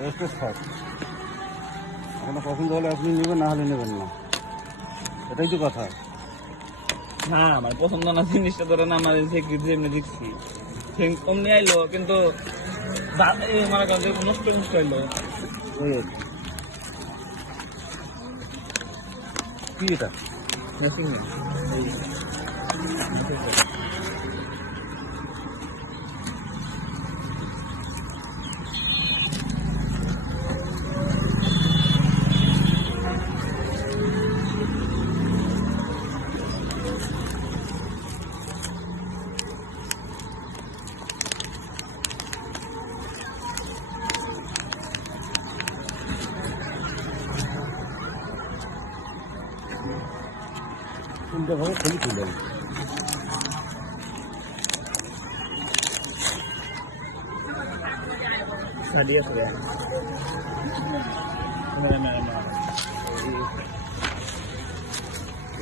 রেস্টেস থাক। আপনার পছন্দ হলে আপনি নেবেন, না হলে নেবেন না, এটাই তো কথা। না আমার পছন্দ না জিনিসটা ধরে না আমার যেমনি দেখছি অমনি আইলো, কিন্তু আমার কাছে নষ্ট নষ্ট আইলো। ওই কি এটা? তিনটা ভাবে খুলি তুলেন।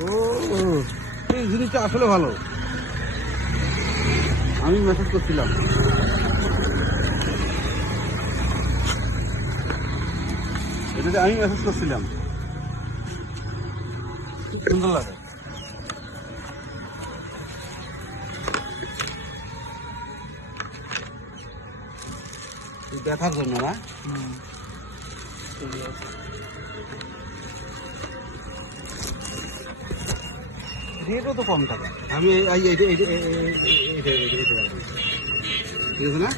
ও এই জিনিসটা আসলে ভালো, আমি মেসেজ করছিলাম। এটাতে আমি মেসেজ করছিলাম, খুব সুন্দর লাগে। দেখার জন্য না, রেটও তো কম টাকা। আমি ঠিক আছে না?